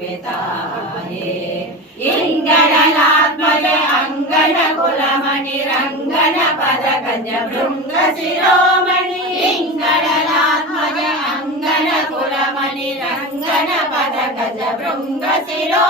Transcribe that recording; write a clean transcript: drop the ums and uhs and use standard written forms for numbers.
ಕೊಡುವೆ ತಾಯೇ. ಇಂಗಡಲಾತ್ಮಜ ಅಂಗನ ಕುಲಮಣಿ ರಂಗನ ಪದ ಗಜ ಭೃಂಗ ಶಿರೋಮಣಿ. ಇಂಗಡಲಾತ್ಮಜ ಅಂಗನ ಕುಲಮಣಿ ರಂಗನ ಪದ ಗಜ ಭೃಂಗ ಶಿರೋ